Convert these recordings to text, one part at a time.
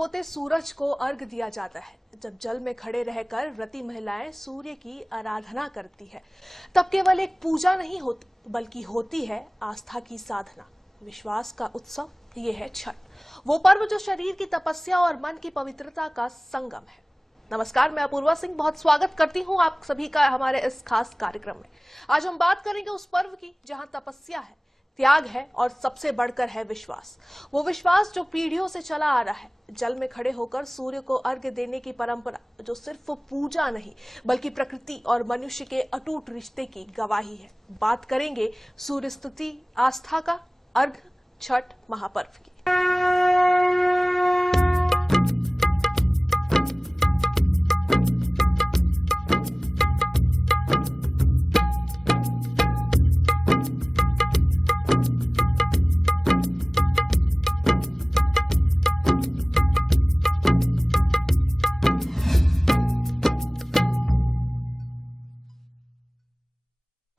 होते सूरज को अर्घ दिया जाता है। जब जल में खड़े रहकर व्रती महिलाएं सूर्य की आराधना करती है, तब केवल एक पूजा नहीं होती बल्कि होती है आस्था की साधना, विश्वास का उत्सव। ये है छठ, वो पर्व जो शरीर की तपस्या और मन की पवित्रता का संगम है। नमस्कार, मैं अपूर्वा सिंह बहुत स्वागत करती हूँ आप सभी का हमारे इस खास कार्यक्रम में। आज हम बात करेंगे उस पर्व की जहाँ तपस्या है, त्याग है और सबसे बढ़कर है विश्वास। वो विश्वास जो पीढ़ियों से चला आ रहा है। जल में खड़े होकर सूर्य को अर्घ्य देने की परंपरा जो सिर्फ पूजा नहीं बल्कि प्रकृति और मनुष्य के अटूट रिश्ते की गवाही है। बात करेंगे सूर्य स्तुति आस्था का अर्घ्य छठ महापर्व की।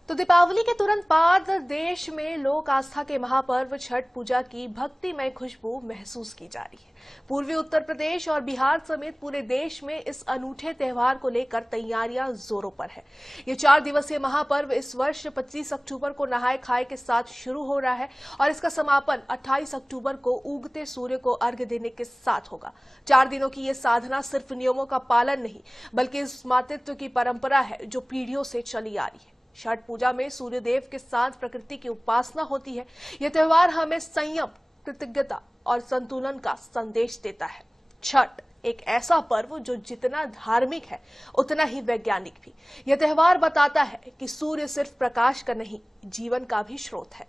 तो दीपावली के तुरंत बाद देश में लोक आस्था के महापर्व छठ पूजा की भक्तिमय खुशबू महसूस की जा रही है। पूर्वी उत्तर प्रदेश और बिहार समेत पूरे देश में इस अनूठे त्योहार को लेकर तैयारियां जोरों पर है। ये 4 दिवसीय महापर्व इस वर्ष 25 अक्टूबर को नहाय खाए के साथ शुरू हो रहा है और इसका समापन 28 अक्टूबर को उगते सूर्य को अर्घ्य देने के साथ होगा। 4 दिनों की ये साधना सिर्फ नियमों का पालन नहीं बल्कि इस मातृत्व की परंपरा है जो पीढ़ियों से चली आ रही है। छठ पूजा में सूर्य देव के साथ प्रकृति की उपासना होती है। यह त्योहार हमें संयम, कृतज्ञता और संतुलन का संदेश देता है। छठ एक ऐसा पर्व जो जितना धार्मिक है उतना ही वैज्ञानिक भी। यह त्योहार बताता है कि सूर्य सिर्फ प्रकाश का नहीं, जीवन का भी स्रोत है।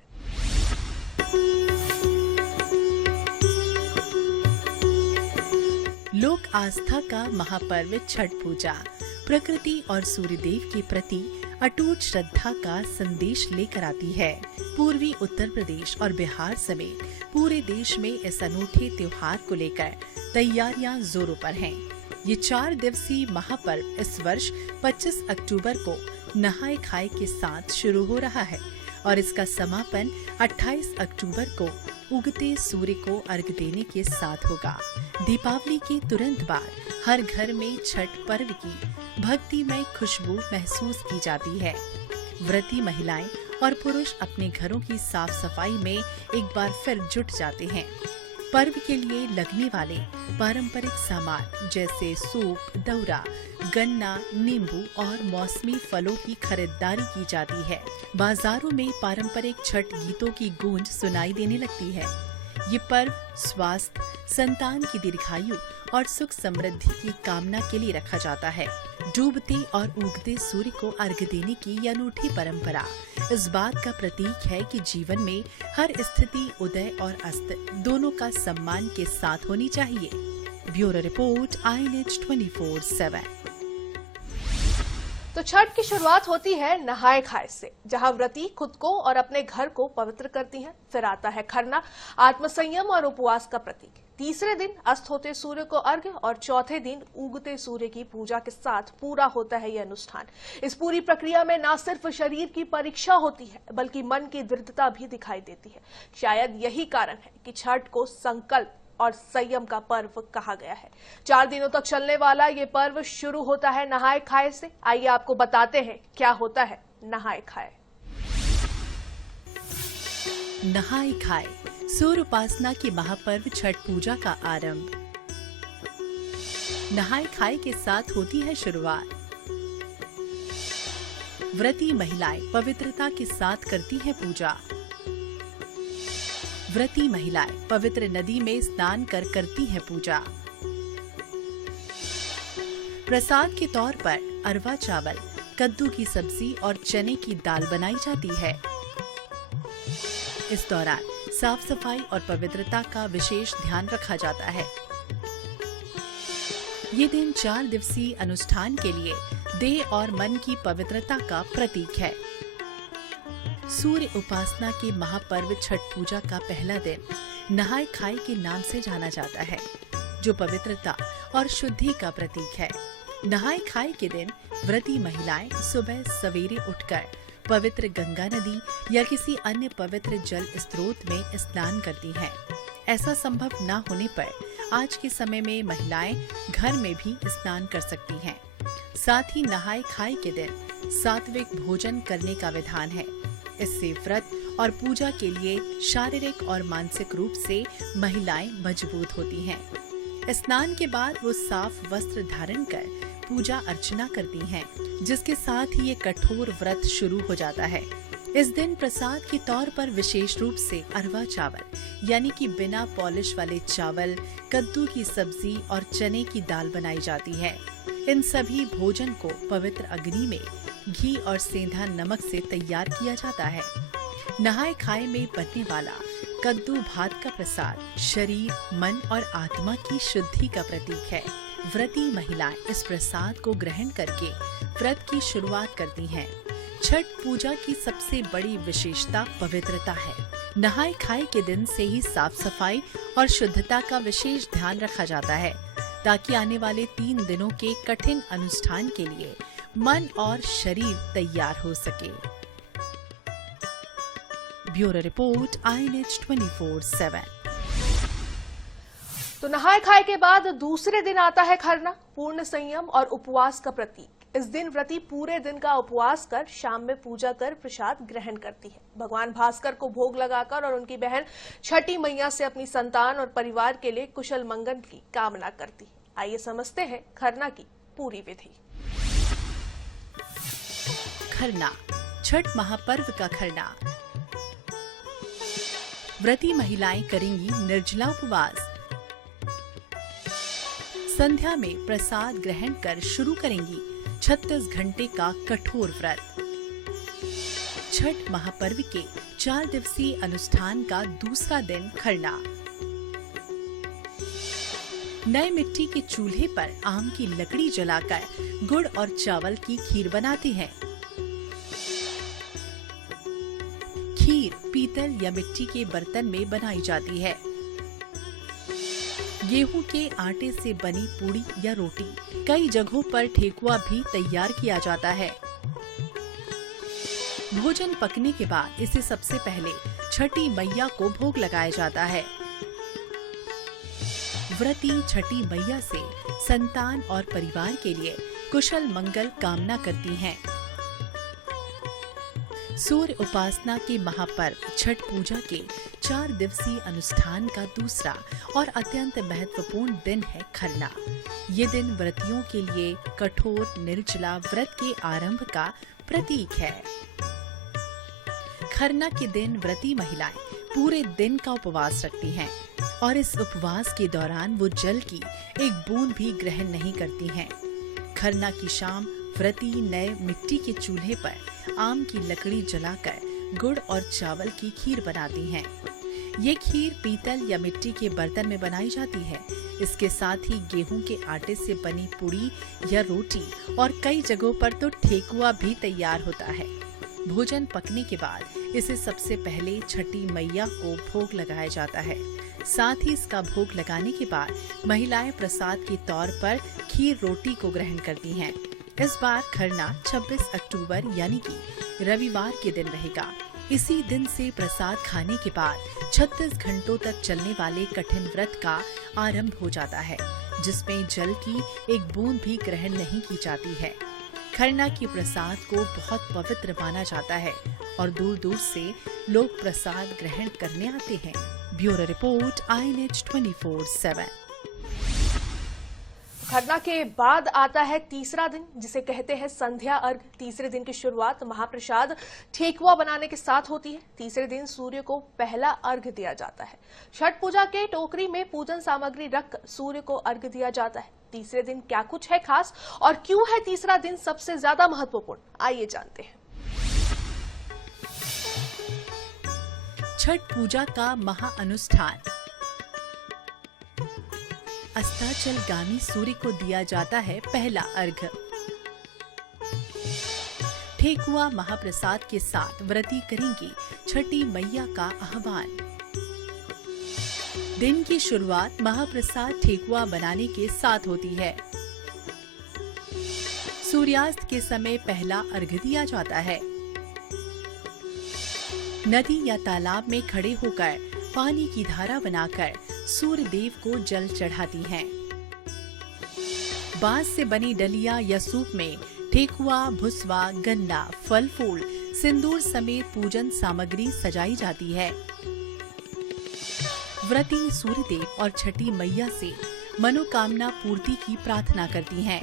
लोक आस्था का महापर्व छठ पूजा प्रकृति और सूर्यदेव के प्रति अटूट श्रद्धा का संदेश लेकर आती है। पूर्वी उत्तर प्रदेश और बिहार समेत पूरे देश में इस अनूठे त्योहार को लेकर तैयारियां जोरों पर हैं। ये 4 दिवसीय महापर्व इस वर्ष 25 अक्टूबर को नहाय खाए के साथ शुरू हो रहा है और इसका समापन 28 अक्टूबर को उगते सूर्य को अर्घ्य देने के साथ होगा। दीपावली के तुरंत बाद हर घर में छठ पर्व की भक्तिमय खुशबू महसूस की जाती है। व्रती महिलाएं और पुरुष अपने घरों की साफ सफाई में एक बार फिर जुट जाते हैं। पर्व के लिए लगने वाले पारंपरिक सामान जैसे सूप, दौरा, गन्ना, नींबू और मौसमी फलों की खरीदारी की जाती है। बाजारों में पारंपरिक छठ गीतों की गूंज सुनाई देने लगती है। ये पर्व स्वास्थ्य, संतान की दीर्घायु और सुख समृद्धि की कामना के लिए रखा जाता है। डूबते और उगते सूर्य को अर्घ्य देने की यह अनूठी परंपरा इस बात का प्रतीक है कि जीवन में हर स्थिति उदय और अस्त दोनों का सम्मान के साथ होनी चाहिए। Bureau report INH 24/7। तो छठ की शुरुआत होती है नहाय खाए से, जहां व्रती खुद को और अपने घर को पवित्र करती हैं। फिर आता है खरना, आत्मसंयम और उपवास का प्रतीक। तीसरे दिन अस्त होते सूर्य को अर्घ्य और चौथे दिन उगते सूर्य की पूजा के साथ पूरा होता है यह अनुष्ठान। इस पूरी प्रक्रिया में न सिर्फ शरीर की परीक्षा होती है बल्कि मन की दृढ़ता भी दिखाई देती है। शायद यही कारण है कि छठ को संकल्प और संयम का पर्व कहा गया है। 4 दिनों तक चलने वाला ये पर्व शुरू होता है नहाय खाए से। आइए आपको बताते हैं क्या होता है नहाय खाए। नहाय खाए सूर्य उपासना की महापर्व छठ पूजा का आरंभ। नहाय खाए के साथ होती है शुरुआत। व्रती महिलाएं पवित्रता के साथ करती है पूजा। व्रती महिलाएं पवित्र नदी में स्नान कर करती हैं पूजा। प्रसाद के तौर पर अरवा चावल, कद्दू की सब्जी और चने की दाल बनाई जाती है। इस दौरान साफ सफाई और पवित्रता का विशेष ध्यान रखा जाता है। ये दिन 4 दिवसीय अनुष्ठान के लिए देह और मन की पवित्रता का प्रतीक है। सूर्य उपासना के महापर्व छठ पूजा का पहला दिन नहाय खाए के नाम से जाना जाता है, जो पवित्रता और शुद्धि का प्रतीक है। नहाय खाए के दिन व्रती महिलाएं सुबह सवेरे उठकर पवित्र गंगा नदी या किसी अन्य पवित्र जल स्रोत में स्नान करती हैं। ऐसा संभव न होने पर आज के समय में महिलाएं घर में भी स्नान कर सकती हैं। साथ ही नहाय खाए के दिन सात्विक भोजन करने का विधान है। इससे व्रत और पूजा के लिए शारीरिक और मानसिक रूप से महिलाएं मजबूत होती हैं। स्नान के बाद वो साफ वस्त्र धारण कर पूजा अर्चना करती हैं, जिसके साथ ही ये कठोर व्रत शुरू हो जाता है। इस दिन प्रसाद के तौर पर विशेष रूप से अरवा चावल यानी कि बिना पॉलिश वाले चावल, कद्दू की सब्जी और चने की दाल बनाई जाती है। इन सभी भोजन को पवित्र अग्नि में घी और सेंधा नमक से तैयार किया जाता है। नहाए खाए में बनने वाला कद्दू भात का प्रसाद शरीर, मन और आत्मा की शुद्धि का प्रतीक है। व्रती महिलाएं इस प्रसाद को ग्रहण करके व्रत की शुरुआत करती हैं। छठ पूजा की सबसे बड़ी विशेषता पवित्रता है। नहाए खाए के दिन से ही साफ सफाई और शुद्धता का विशेष ध्यान रखा जाता है, ताकि आने वाले 3 दिनों के कठिन अनुष्ठान के लिए मन और शरीर तैयार हो सके। Bureau report INH 24/7। तो नहाए खाए के बाद दूसरे दिन आता है खरना, पूर्ण संयम और उपवास का प्रतीक। इस दिन व्रती पूरे दिन का उपवास कर शाम में पूजा कर प्रसाद ग्रहण करती है। भगवान भास्कर को भोग लगाकर और उनकी बहन छठी मैया से अपनी संतान और परिवार के लिए कुशल मंगल की कामना करती है। आइए समझते हैं खरना की पूरी विधि। खरना, छठ महापर्व का खरना। व्रती महिलाएं करेंगी निर्जला उपवास। संध्या में प्रसाद ग्रहण कर शुरू करेंगी 36 घंटे का कठोर व्रत। छठ महापर्व के 4 दिवसीय अनुष्ठान का दूसरा दिन खरना। नए मिट्टी के चूल्हे पर आम की लकड़ी जलाकर गुड़ और चावल की खीर बनाते हैं। खीर पीतल या मिट्टी के बर्तन में बनाई जाती है। गेहूं के आटे से बनी पूड़ी या रोटी, कई जगहों पर ठेकुआ भी तैयार किया जाता है। भोजन पकने के बाद इसे सबसे पहले छठी मैया को भोग लगाया जाता है। व्रती छठी मैया से संतान और परिवार के लिए कुशल मंगल कामना करती हैं। सूर्य उपासना के महापर्व छठ पूजा के 4 दिवसीय अनुष्ठान का दूसरा और अत्यंत महत्वपूर्ण दिन है खरना। ये दिन व्रतियों के लिए कठोर निर्जला व्रत के आरंभ का प्रतीक है। खरना के दिन व्रती महिलाएं पूरे दिन का उपवास रखती हैं और इस उपवास के दौरान वो जल की एक बूंद भी ग्रहण नहीं करती हैं। खरना की शाम व्रती नए मिट्टी के चूल्हे पर आम की लकड़ी जलाकर गुड़ और चावल की खीर बनाती हैं। ये खीर पीतल या मिट्टी के बर्तन में बनाई जाती है। इसके साथ ही गेहूं के आटे से बनी पूड़ी या रोटी और कई जगहों पर तो ठेकुआ भी तैयार होता है। भोजन पकने के बाद इसे सबसे पहले छठी मैया को भोग लगाया जाता है। साथ ही इसका भोग लगाने के बाद महिलाएं प्रसाद के तौर पर खीर रोटी को ग्रहण करती हैं। इस बार खरना 26 अक्टूबर यानी कि रविवार के दिन रहेगा। इसी दिन से प्रसाद खाने के बाद 36 घंटों तक चलने वाले कठिन व्रत का आरंभ हो जाता है, जिसमें जल की एक बूंद भी ग्रहण नहीं की जाती है। खरना के प्रसाद को बहुत पवित्र माना जाता है और दूर दूर से लोग प्रसाद ग्रहण करने आते हैं। Bureau report INH 24/7। खरना के बाद आता है तीसरा दिन, जिसे कहते हैं संध्या अर्घ। तीसरे दिन की शुरुआत महाप्रसाद ठेकुआ बनाने के साथ होती है। तीसरे दिन सूर्य को पहला अर्घ दिया जाता है। छठ पूजा के टोकरी में पूजन सामग्री रख सूर्य को अर्घ दिया जाता है। तीसरे दिन क्या कुछ है खास और क्यों है तीसरा दिन सबसे ज्यादा महत्वपूर्ण, आइए जानते हैं। छठ पूजा का महाअनुष्ठान। अस्ताचलगामी सूर्य को दिया जाता है पहला अर्घ। ठेकुआ महाप्रसाद के साथ व्रती करेंगी छठी मैया का आह्वान। दिन की शुरुआत महाप्रसाद ठेकुआ बनाने के साथ होती है। सूर्यास्त के समय पहला अर्घ दिया जाता है। नदी या तालाब में खड़े होकर पानी की धारा बनाकर सूर्य देव को जल चढ़ाती हैं। बांस से बनी डलिया या सूप में ठेकुआ, भुसवा, गन्ना, फल फूल, सिंदूर समेत पूजन सामग्री सजाई जाती है। व्रती सूर्यदेव और छठी मैया से मनोकामना पूर्ति की प्रार्थना करती हैं।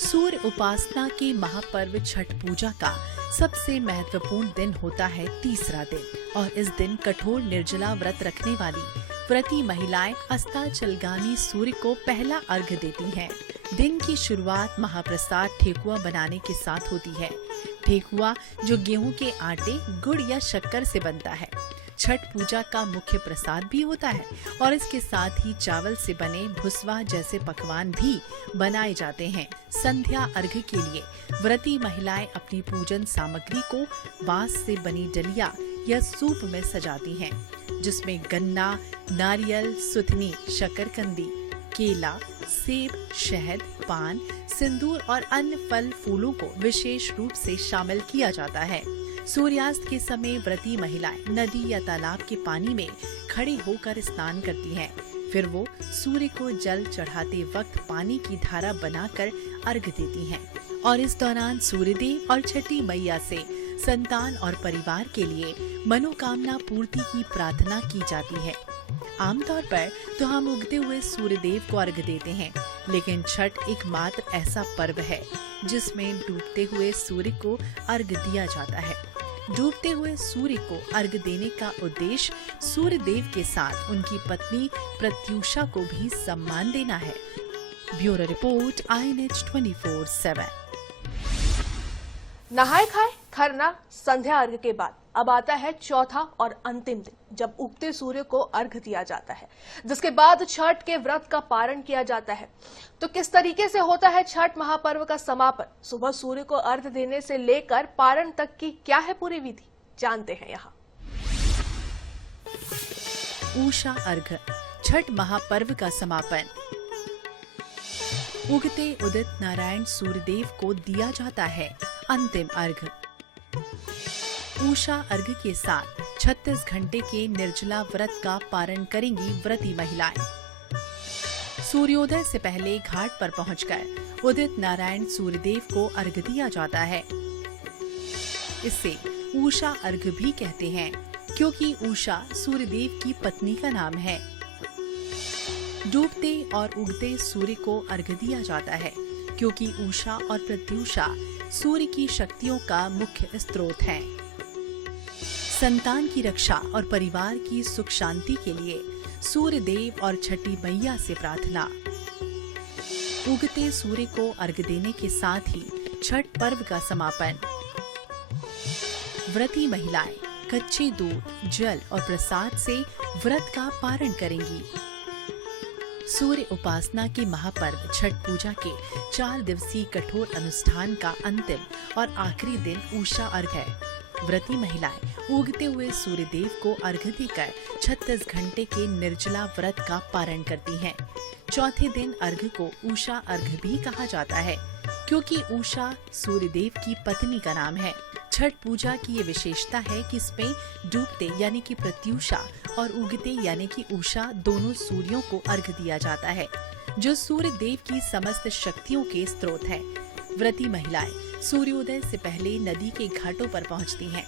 सूर्य उपासना के महापर्व छठ पूजा का सबसे महत्वपूर्ण दिन होता है तीसरा दिन, और इस दिन कठोर निर्जला व्रत रखने वाली व्रती महिलाएं अस्ताचलगामी सूर्य को पहला अर्घ्य देती हैं। दिन की शुरुआत महाप्रसाद ठेकुआ बनाने के साथ होती है। ठेकुआ जो गेहूं के आटे, गुड़ या शक्कर से बनता है, छठ पूजा का मुख्य प्रसाद भी होता है, और इसके साथ ही चावल से बने भुसवा जैसे पकवान भी बनाए जाते हैं। संध्या अर्घ्य के लिए व्रती महिलाएं अपनी पूजन सामग्री को बांस से बनी डलिया या सूप में सजाती हैं, जिसमें गन्ना, नारियल, सुथनी, शकरकंदी, केला, सेब, शहद, पान, सिंदूर और अन्य फल फूलों को विशेष रूप से शामिल किया जाता है। सूर्यास्त के समय व्रती महिलाएं नदी या तालाब के पानी में खड़े होकर स्नान करती हैं। फिर वो सूर्य को जल चढ़ाते वक्त पानी की धारा बनाकर अर्घ्य देती हैं, और इस दौरान सूर्यदेव और छठी मैया से संतान और परिवार के लिए मनोकामना पूर्ति की प्रार्थना की जाती है। आमतौर पर तो हम उगते हुए सूर्यदेव को अर्घ्य देते हैं, लेकिन छठ एकमात्र ऐसा पर्व है जिसमें डूबते हुए सूर्य को अर्घ्य दिया जाता है। डूबते हुए सूर्य को अर्घ्य देने का उद्देश्य सूर्य देव के साथ उनकी पत्नी प्रत्यूषा को भी सम्मान देना है। Bureau report, INH 24/7। नहाए खाए खरना संध्या अर्घ्य के बाद अब आता है चौथा और अंतिम दिन, जब उगते सूर्य को अर्घ्य दिया जाता है, जिसके बाद छठ के व्रत का पारण किया जाता है। तो किस तरीके से होता है छठ महापर्व का समापन? सुबह सूर्य को अर्घ्य देने से लेकर पारण तक की क्या है पूरी विधि, जानते हैं यहाँ। उषा अर्घ्य, छठ महापर्व का समापन। उगते उदित नारायण सूर्यदेव को दिया जाता है अंतिम अर्घ्य। उषा अर्घ्य के साथ 36 घंटे के निर्जला व्रत का पारण करेंगी व्रती महिलाएं। सूर्योदय से पहले घाट पर पहुंचकर उदित नारायण सूर्यदेव को अर्घ्य दिया जाता है। इसे उषा अर्घ्य भी कहते हैं, क्योंकि उषा सूर्यदेव की पत्नी का नाम है। डूबते और उगते सूर्य को अर्घ्य दिया जाता है, क्योंकि उषा और प्रत्यूषा सूर्य की शक्तियों का मुख्य स्रोत हैं। संतान की रक्षा और परिवार की सुख शांति के लिए सूर्य देव और छठी मैया से प्रार्थना। उगते सूर्य को अर्घ्य देने के साथ ही छठ पर्व का समापन। व्रती महिलाएं कच्चे दूध, जल और प्रसाद से व्रत का पारण करेंगी। सूर्य उपासना के महापर्व छठ पूजा के 4 दिवसीय कठोर अनुष्ठान का अंतिम और आखिरी दिन उषा अर्घ्य है। व्रती महिलाएं उगते हुए सूर्यदेव को अर्घ्य देकर 36 घंटे के निर्जला व्रत का पारण करती हैं। चौथे दिन अर्घ्य को उषा अर्घ्य भी कहा जाता है, क्योंकि उषा सूर्यदेव की पत्नी का नाम है। छठ पूजा की ये विशेषता है कि इसमें डूबते यानी कि प्रत्यूषा और उगते यानी कि उषा दोनों सूर्यों को अर्घ्य दिया जाता है, जो सूर्य देव की समस्त शक्तियों के स्रोत है। व्रती महिलाएं सूर्योदय से पहले नदी के घाटों पर पहुंचती हैं।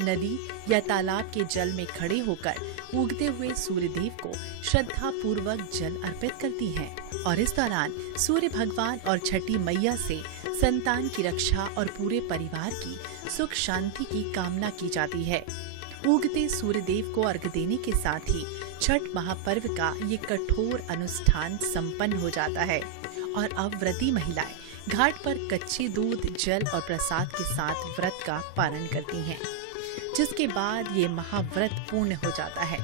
नदी या तालाब के जल में खड़े होकर उगते हुए सूर्यदेव को श्रद्धा पूर्वक जल अर्पित करती हैं, और इस दौरान सूर्य भगवान और छठी मैया से संतान की रक्षा और पूरे परिवार की सुख शांति की कामना की जाती है। उगते सूर्यदेव को अर्घ्य देने के साथ ही छठ महापर्व का ये कठोर अनुष्ठान संपन्न हो जाता है, और अब व्रती महिलाएं घाट पर कच्चे दूध, जल और प्रसाद के साथ व्रत का पारण करती हैं, जिसके बाद ये महाव्रत पूर्ण हो जाता है।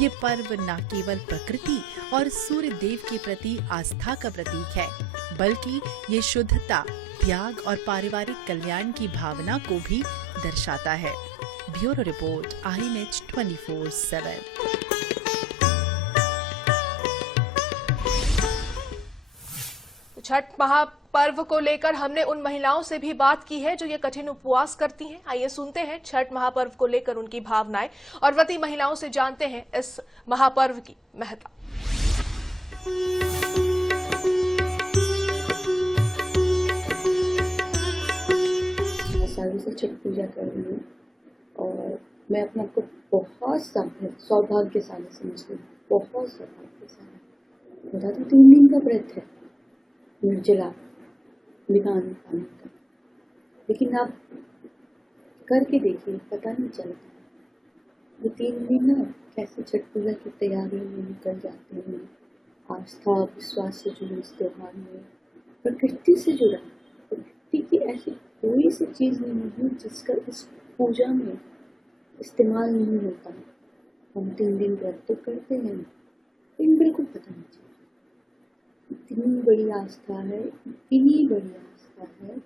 ये पर्व न केवल प्रकृति और सूर्य देव के प्रति आस्था का प्रतीक है, बल्कि ये शुद्धता, त्याग और पारिवारिक कल्याण की भावना को भी दर्शाता है। Bureau report, INH 24/7। छठ महापर्व को लेकर हमने उन महिलाओं से भी बात की है जो ये कठिन उपवास करती हैं। आइए सुनते हैं छठ महापर्व को लेकर उनकी भावनाएं और व्रती महिलाओं से जानते हैं इस महापर्व की महत्ता। सालों से छठ पूजा कर रही हूँ और मैं अपने आप को बहुत सौभाग्यशाली समझती हूँ, बहुत सौभाग्यशाली। बता तो 3 दिन का व्रत है, निर्जला, बिना अन्न पानी का, लेकिन आप करके देखिए, पता नहीं चलता ये 3 दिन ना कैसे छठ पूजा की तैयारी में निकल जाते हैं। आस्था विश्वास से जुड़े इस त्योहार में प्रकृति से जुड़ा, प्रकृति की ऐसी कोई सी चीज़ नहीं है जिसका इस पूजा में इस्तेमाल नहीं होता। हम 3 दिन व्रत तो करते हैं लेकिन बिल्कुल पता नहीं चलता। इतनी बड़ी आस्था है, इतनी बड़ी आस्था है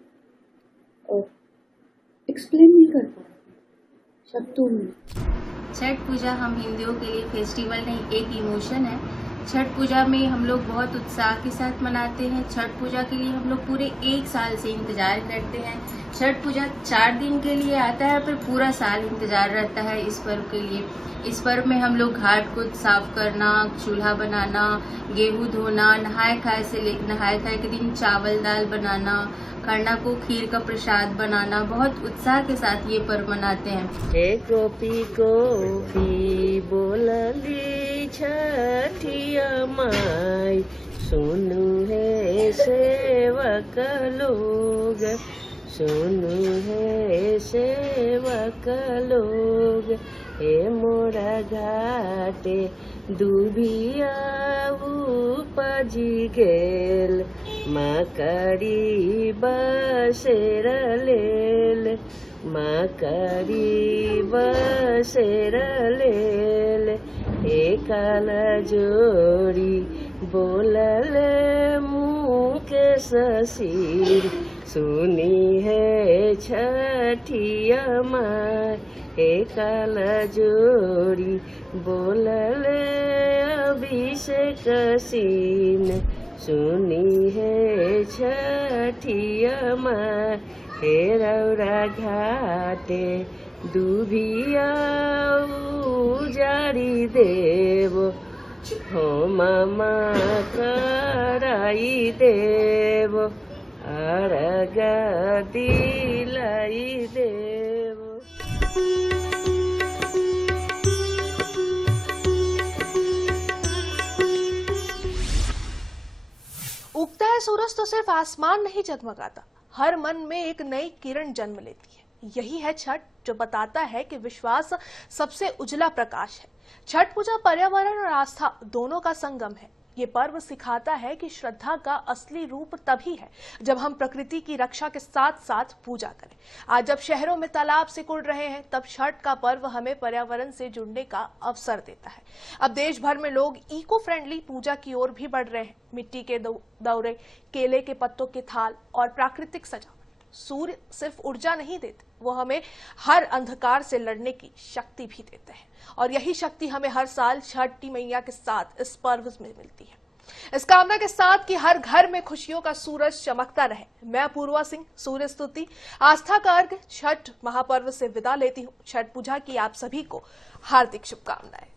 और एक्सप्लेन नहीं कर पा रहे शब्दों में। छठ पूजा हम हिंदुओं के लिए फेस्टिवल नहीं, एक इमोशन है। छठ पूजा में हम लोग बहुत उत्साह के साथ मनाते हैं। छठ पूजा के लिए हम लोग पूरे 1 साल से इंतजार करते हैं। छठ पूजा 4 दिन के लिए आता है पर पूरा साल इंतजार रहता है इस पर्व के लिए। इस पर्व में हम लोग घाट को साफ करना, चूल्हा बनाना, गेहूं धोना, नहाए खाए के दिन चावल दाल बनाना, खरना को खीर का प्रसाद बनाना, बहुत उत्साह के साथ ये पर्व मनाते हैं। हे गोपी गोपी बोलली छठिया माई, सुनु है सेवक लोग, सुनु है सेवक लोग। हे मोरा घाटे दुबिया उपजी गेल, मकड़ी बसेर लेल, मकड़ी बसेर लेल। एकाल जोड़ी बोलल मुके ससीर, सुनी है छठिया माई। एकाल जोड़ी बोलल अभिषेक सीन, सुनी है छठिया माई। हे रौरा घाटे दुभिया उजारी देव, हो मामा कराई देव, अर्घ दिलाई देव। उगता है सूरज तो सिर्फ आसमान नहीं जगमगाता, हर मन में एक नई किरण जन्म लेती है। यही है छठ, जो बताता है कि विश्वास सबसे उजला प्रकाश है। छठ पूजा पर्यावरण और आस्था दोनों का संगम है। ये पर्व सिखाता है कि श्रद्धा का असली रूप तभी है जब हम प्रकृति की रक्षा के साथ साथ पूजा करें। आज जब शहरों में तालाब सिकुड़ रहे हैं, तब छठ का पर्व हमें पर्यावरण से जुड़ने का अवसर देता है। अब देश भर में लोग इको फ्रेंडली पूजा की ओर भी बढ़ रहे हैं। मिट्टी के दौरे, केले के पत्तों के थाल और प्राकृतिक सजावट। सूर्य सिर्फ ऊर्जा नहीं देते, वो हमें हर अंधकार से लड़ने की शक्ति भी देते हैं, और यही शक्ति हमें हर साल छठी मैया के साथ इस पर्व में मिलती है। इस कामना के साथ कि हर घर में खुशियों का सूरज चमकता रहे, मैं अपूर्वा सिंह सूर्य स्तुति आस्था का अर्घ छठ महापर्व से विदा लेती हूँ। छठ पूजा की आप सभी को हार्दिक शुभकामनाएं।